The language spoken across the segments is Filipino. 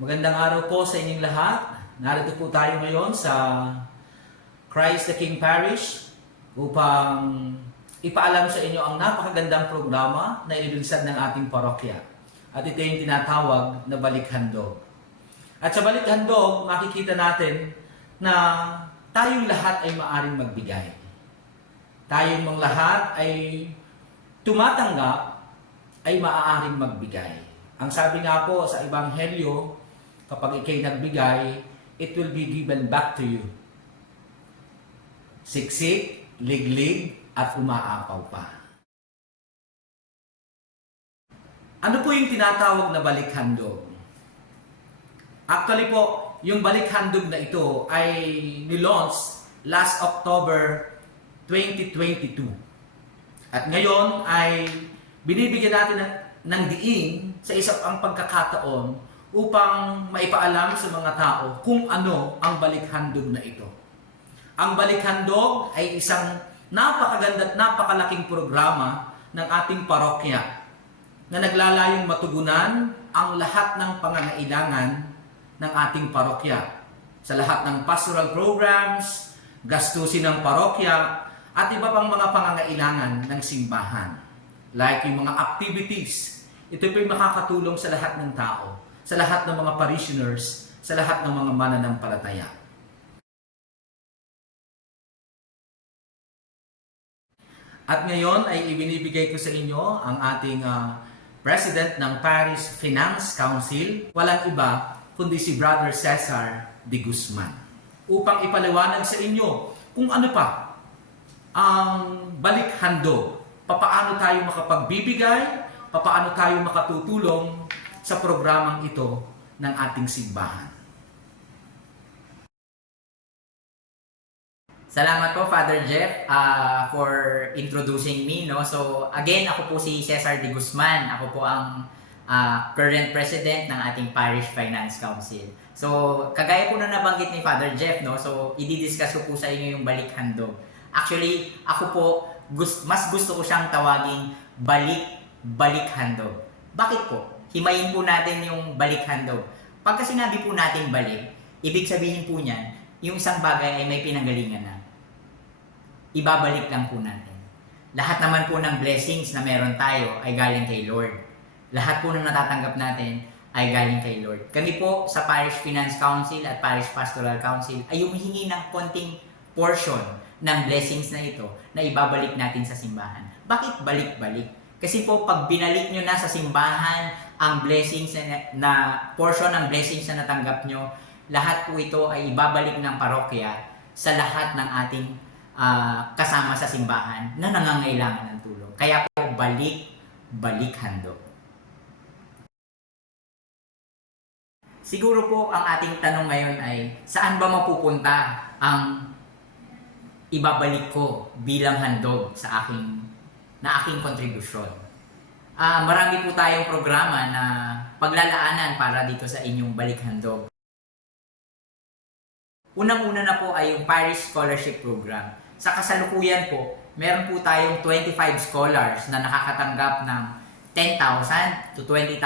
Magandang araw po sa inyong lahat. Narito po tayo ngayon sa Christ the King Parish upang ipaalam sa inyo ang napakagandang programa na inilunsad ng ating parokya. At ito yung tinatawag na Balikhandog. At sa Balikhandog, makikita natin na tayong lahat ay maaring magbigay. Tayong mga lahat ay tumatanggap ay maaaring magbigay. Ang sabi nga po sa Ebanghelyo, kapag ikay nagbigay, it will be given back to you. Siksik, liglig, at umaapaw pa. Ano po yung tinatawag na balikhandog? Actually po, yung balikhandog na ito ay nilaunch last October 2022. At ngayon ay binibigyan natin ng diin sa isang ang pagkakataon upang maipaalam sa mga tao kung ano ang balikhandog na ito. Ang balikhandog ay isang napakaganda at napakalaking programa ng ating parokya na naglalayong matugunan ang lahat ng pangangailangan ng ating parokya. Sa lahat ng pastoral programs, gastusin ng parokya, at iba pang mga pangangailangan ng simbahan. Like yung mga activities, ito po'y makakatulong sa lahat ng tao, sa lahat ng mga parishioners, sa lahat ng mga mananampalataya. At ngayon ay ibinibigay ko sa inyo ang ating President ng Parish Finance Council, walang iba kundi si Brother Cesar de Guzman, upang ipaliwanag sa inyo kung ano pa ang balikhandog, papaano tayo makapagbibigay, papaano tayo makatutulong sa programang ito ng ating simbahan. Salamat po, Father Jeff, for introducing me. No? So, again, ako po si Cesar de Guzman. Ako po ang current president ng ating Parish Finance Council. So, kagaya po na nabanggit ni Father Jeff, no? So, i-discuss ko po sa inyo yung balikhandog. Actually, ako po, mas gusto ko siyang tawaging balikhandog. Bakit po? Himayin po natin yung balikhandog. Pagka sinabi po natin balik, ibig sabihin po niyan, yung isang bagay ay may pinanggalingan na. Ibabalik lang po natin. Lahat naman po ng blessings na meron tayo ay galing kay Lord. Lahat po ng natatanggap natin ay galing kay Lord. Kami po sa Parish Finance Council at Parish Pastoral Council ay humihingi ng konting portion ng blessings na ito na ibabalik natin sa simbahan. Bakit balik-balik? Kasi po pag binalik nyo na sa simbahan ang blessings na portion ng blessings na natanggap nyo, lahat po ito ay ibabalik ng parokya sa lahat ng ating kasama sa simbahan na nangangailangan ng tulong. Kaya po balikhandog. Siguro po ang ating tanong ngayon ay saan ba mapupunta ang ibabalik ko bilang handog sa aking kontribusyon. Marami po tayong programa na paglalaanan para dito sa inyong balikhandog. Unang-una na po ay yung Parish Scholarship Program. Sa kasalukuyan po, meron po tayong 25 scholars na nakakatanggap ng 10,000 to 20,000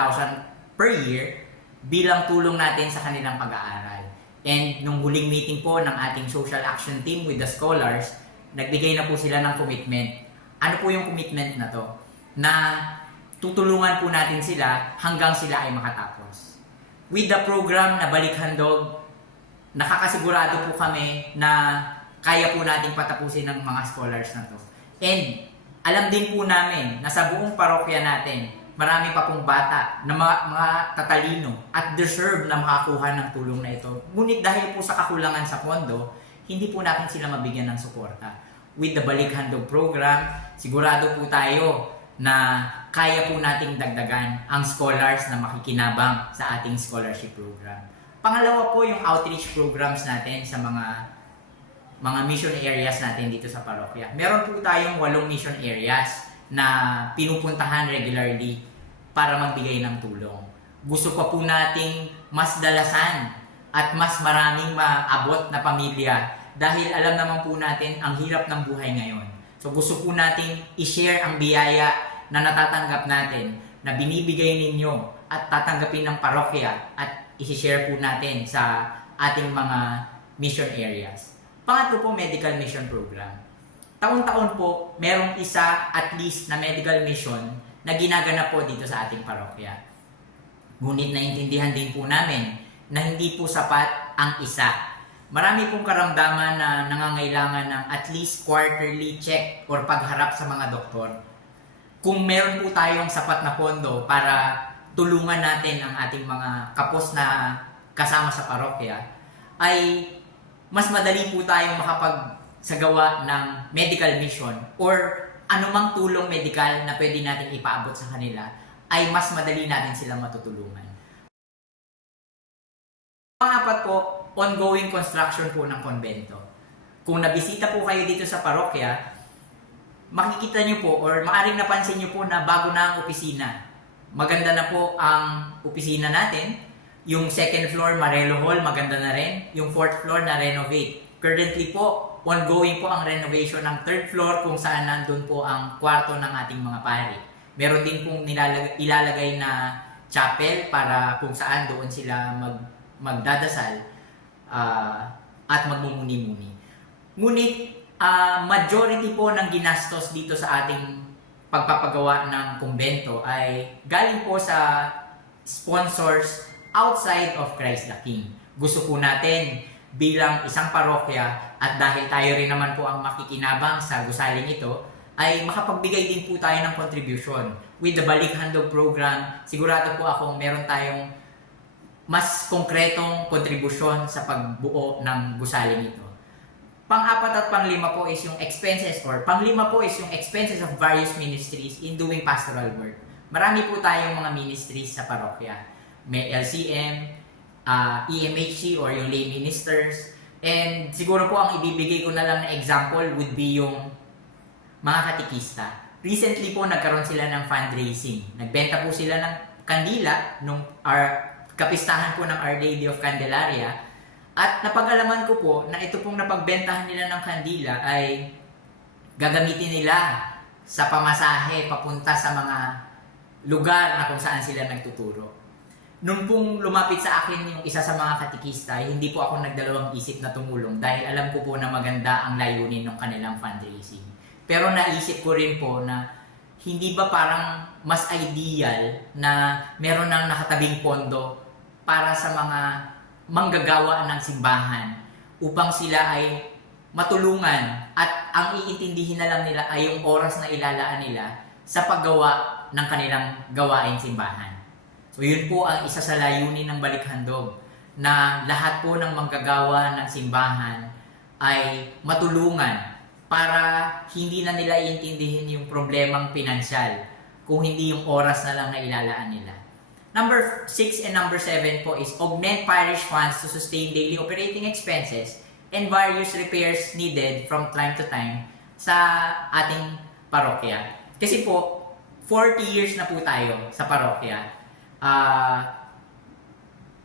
per year bilang tulong natin sa kanilang pag-aaral. And nung huling meeting po ng ating social action team with the scholars, nagbigay na po sila ng commitment. Ano po yung commitment na to? Na tutulungan po natin sila hanggang sila ay makatapos. With the program na Balikhandog, nakakasigurado po kami na kaya po nating patapusin ng mga scholars na to. And alam din po namin na sa buong parokya natin, marami pa pong bata na mga tatalino at deserve na makakuha ng tulong na ito. Ngunit dahil po sa kakulangan sa pondo, hindi po natin sila mabigyan ng suporta. With the Balikhandog program, sigurado po tayo na kaya po nating dagdagan ang scholars na makikinabang sa ating scholarship program. Pangalawa po yung outreach programs natin sa mga mission areas natin dito sa parokya. Meron po tayong 8 mission areas na pinupuntahan regularly para magbigay ng tulong. Gusto pa po nating mas dalasan at mas maraming maabot na pamilya dahil alam naman po natin ang hirap ng buhay ngayon. So gusto po nating i-share ang biyaya na natatanggap natin na binibigay ninyo at tatanggapin ng parokya at isi-share po natin sa ating mga mission areas. Pangatlo po, medical mission program. Taon-taon po, merong isa at least na medical mission na ginaganap po dito sa ating parokya. Ngunit naintindihan din po namin na hindi po sapat ang isa. Marami pong karamdaman na nangangailangan ng at least quarterly check or pagharap sa mga doktor. Kung meron po tayong sapat na pondo para tulungan natin ang ating mga kapos na kasama sa parokya, ay mas madali po tayong makapagsagawa ng medical mission or anumang tulong medical na pwede natin ipaabot sa kanila, ay mas madali natin silang matutulungan. Pang-apat po, ongoing construction po ng konbento. Kung nabisita po kayo dito sa parokya, makikita nyo po or maaaring napansin nyo po na bago na ang opisina. Maganda na po ang opisina natin. Yung second floor, Marelo Hall, maganda na rin. Yung fourth floor na renovate. Currently po, ongoing po ang renovation ng third floor kung saan nandun po ang kwarto ng ating mga pari. Meron din pong ilalagay na chapel para kung saan doon sila magdadasal at magmumuni-muni. Ngunit, majority po ng ginastos dito sa ating pagpapagawa ng kumbento ay galing po sa sponsors outside of Christ the King. Gusto po natin bilang isang parokya at dahil tayo rin naman po ang makikinabang sa gusaling ito, ay makapagbigay din po tayo ng contribution. With the Balik Handog program, sigurado po akong meron tayong mas konkretong kontribusyon sa pagbuo ng gusaling ito. Pang-apat at pang-lima po is yung expenses or pang-lima po is yung expenses of various ministries in doing pastoral work. Marami po tayong mga ministries sa parokya. May LCM, EMHC or yung lay ministers. And siguro po ang ibibigay ko na lang na example would be yung mga katikista. Recently po nagkaroon sila ng fundraising. Nagbenta po sila ng kandila nung kapistahan po ng Our Lady of Candelaria. At napag-alaman ko po na ito pong napagbentahan nila ng kandila ay gagamitin nila sa pamasahe papunta sa mga lugar na kung saan sila nagtuturo. Nung pong lumapit sa akin yung isa sa mga katikista, hindi po ako nagdalawang isip na tumulong dahil alam ko po na maganda ang layunin ng kanilang fundraising. Pero naisip ko rin po na hindi ba parang mas ideal na meron ng nakatabing pondo para sa mga manggagawa ng simbahan upang sila ay matulungan at ang iintindihin na lang nila ay yung oras na ilalaan nila sa paggawa ng kanilang gawaing simbahan. So yun po ang isa sa layunin ng Balik Handog, na lahat po ng manggagawa ng simbahan ay matulungan para hindi na nila iintindihin yung problemang pinansyal kung hindi yung oras na lang na ilalaan nila. Number 6 and number 7 po is augment parish funds to sustain daily operating expenses and various repairs needed from time to time sa ating parokya. Kasi po, 40 years na po tayo sa parokya.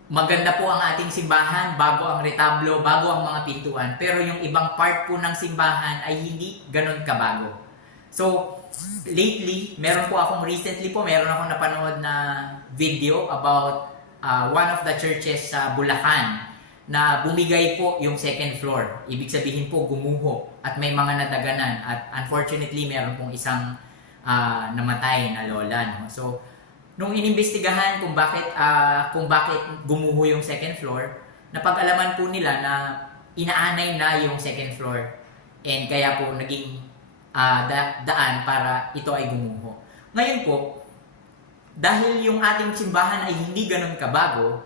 Maganda po ang ating simbahan, bago ang retablo, bago ang mga pintuan, pero yung ibang part po ng simbahan ay hindi ganun kabago. So, lately, recently po, meron akong napanood na video about one of the churches sa Bulacan na bumigay po yung second floor. Ibig sabihin po, gumuho at may mga nadaganan at unfortunately, meron pong isang namatay na lola. No? So, nung inimbestigahan kung bakit gumuho yung second floor, napag-alaman po nila na inaanay na yung second floor and kaya po naging daan para ito ay gumuho. Ngayon po, dahil yung ating simbahan ay hindi ganun kabago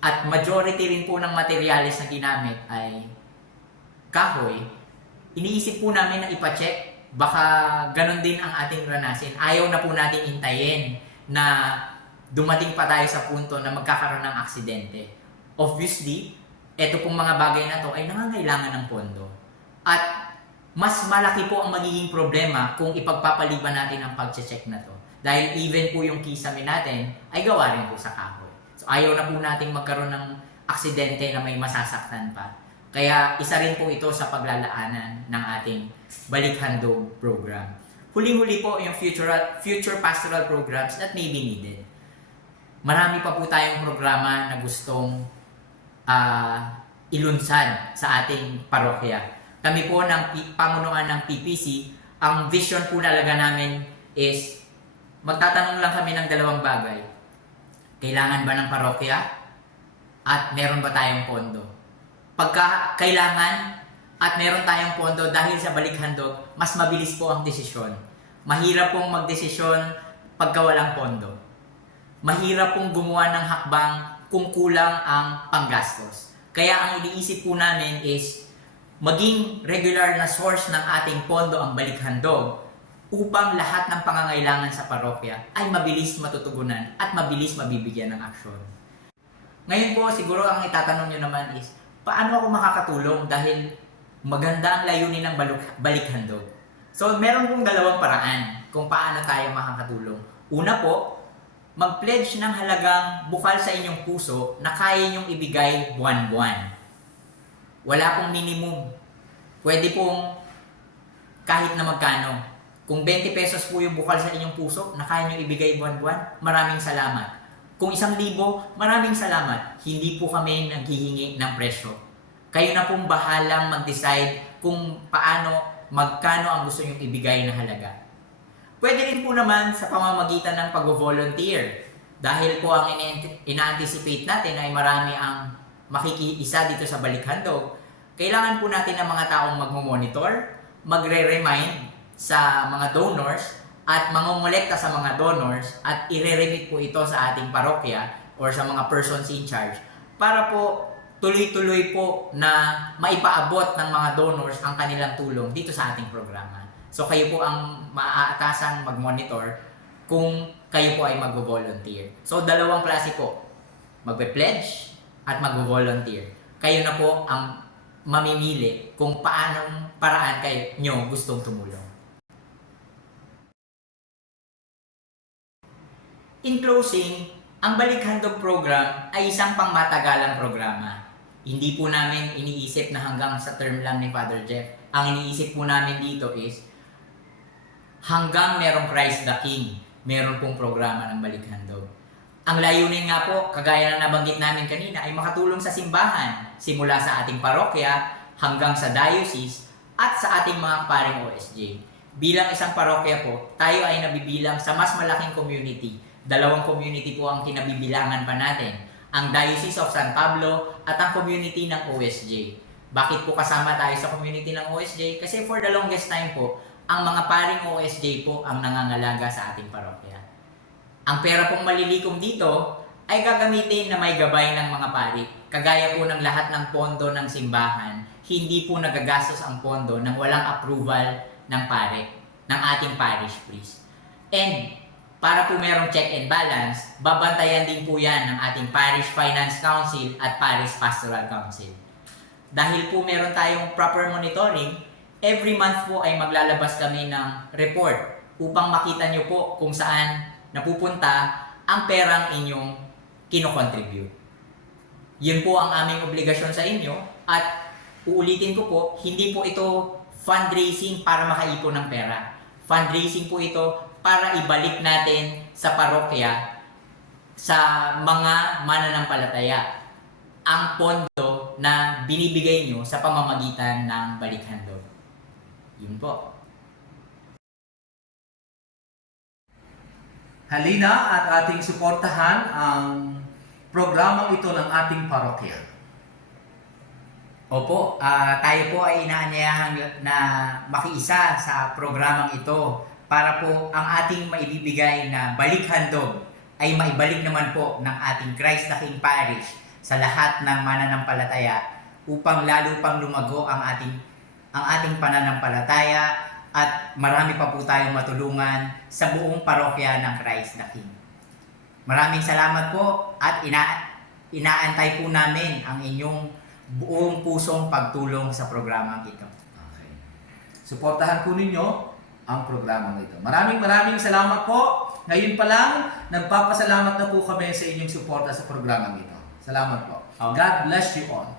at majority rin po ng materyales na ginamit ay kahoy, iniisip po namin na ipacheck, baka ganun din ang ating ranasin. Ayaw na po natin intayin na dumating pa tayo sa punto na magkakaroon ng aksidente. Obviously, eto pong mga bagay na to ay nangangailangan ng pondo. At mas malaki po ang magiging problema kung ipagpapaliban natin ang pag-check na to. Dahil even po yung kisame natin ay gawa rin po sa kahoy. So ayaw na po nating magkaroon ng aksidente na may masasaktan pa. Kaya isa rin po ito sa paglalaanan ng ating Balik Handog program. Huling-huli po yung future pastoral programs that may be needed. marami pa po tayong programa na gustong ilunsad sa ating parokya. Kami po ng pamunuan ng PPC, ang vision po talaga namin is magtatanong lang kami ng dalawang bagay. Kailangan ba ng parokya? At meron ba tayong pondo? Pagka kailangan at meron tayong pondo dahil sa Balikhandog, mas mabilis po ang desisyon. Mahirap pong magdesisyon pagka walang pondo. Mahirap pong gumawa ng hakbang kung kulang ang panggastos. Kaya ang iniisip po namin is maging regular na source ng ating pondo ang Balikhandog upang lahat ng pangangailangan sa parokya ay mabilis matutugunan at mabilis mabibigyan ng aksyon. Ngayon po, siguro ang itatanong nyo naman is, paano ako makakatulong dahil maganda ang layunin ng Balikhandog? So, meron pong dalawang paraan kung paano tayo makakatulong. Una po, mag-pledge ng halagang bukal sa inyong puso na kaya nyong ibigay buwan-buwan. Wala pong minimum. Pwede pong kahit na magkano. Kung 20 pesos po yung bukal sa inyong puso na kaya nyong ibigay buwan-buwan, maraming salamat. Kung 1,000, maraming salamat. Hindi po kami naghihingi ng presyo. Kayo na pong bahalang mag-decide kung magkano ang gusto nyong ibigay na halaga. Pwede rin po naman sa pamamagitan ng pag-volunteer. Dahil po ang ina-anticipate natin ay marami ang makikiisa dito sa Balikhandog, kailangan po natin ng mga taong magmo-monitor, magre-remind sa mga donors, at mangongolekta sa mga donors, at ire-remit po ito sa ating parokya or sa mga persons in charge para po tuloy-tuloy po na maipaabot ng mga donors ang kanilang tulong dito sa ating programa. So kayo po ang maaatasang mag-monitor kung kayo po ay mag-volunteer. So dalawang klase po, magpe-pledge at mag-volunteer. Kayo na po ang mamimili kung paanong paraan kayo nyo gustong tumulong. In closing, ang Balikhandog program ay isang pangmatagalang programa. Hindi po namin iniisip na hanggang sa term lang ni Father Jeff. Ang iniisip po namin dito is hanggang merong Christ the King, meron pong programa ng Balikhandog. Ang layunin nga po, kagaya na nabanggit namin kanina, ay makatulong sa simbahan, simula sa ating parokya hanggang sa diocese at sa ating mga paring OSJ. Bilang isang parokya po, tayo ay nabibilang sa mas malaking community. Dalawang community po ang kinabibilangan pa natin. Ang Diocese of San Pablo at ang community ng OSJ. Bakit po kasama tayo sa community ng OSJ? Kasi for the longest time po, ang mga paring OSJ po ang nangangalaga sa ating parokya. Ang pera pong malilikom dito ay gagamitin na may gabay ng mga pari. Kagaya po ng lahat ng pondo ng simbahan, hindi po nagagastos ang pondo nang walang approval ng pare, ng ating parish priest. And para po merong check and balance, babantayan din po yan ng ating Parish Finance Council at Parish Pastoral Council. Dahil po meron tayong proper monitoring, every month po ay maglalabas kami ng report upang makita nyo po kung saan napupunta ang perang inyong kinocontribute. Yun po ang aming obligasyon sa inyo at uulitin ko po, hindi po ito fundraising para makaipon ng pera. Fundraising po ito para ibalik natin sa parokya, sa mga mananampalataya, ang pondo na binibigay nyo sa pamamagitan ng Balikhandog. Yun po. Halina at ating suportahan ang programang ito ng ating parokya. Opo, tayo po ay inaanyayahan na makiisa sa programang ito para po ang ating maibibigay na Balikhandog ay maibalik naman po ng ating Christ the King Parish sa lahat ng mananampalataya upang lalo pang lumago ang ating pananampalataya at marami pa po tayong matulungan sa buong parokya ng Christ the King. Maraming salamat po at inaantay po namin ang inyong buong pusong pagtulong sa programang ito. Okay. Suportahan po ninyo ang programang ito. Maraming salamat po. Ngayon pa lang, nagpapasalamat na po kami sa inyong suporta sa programang ito. Salamat po. God bless you all.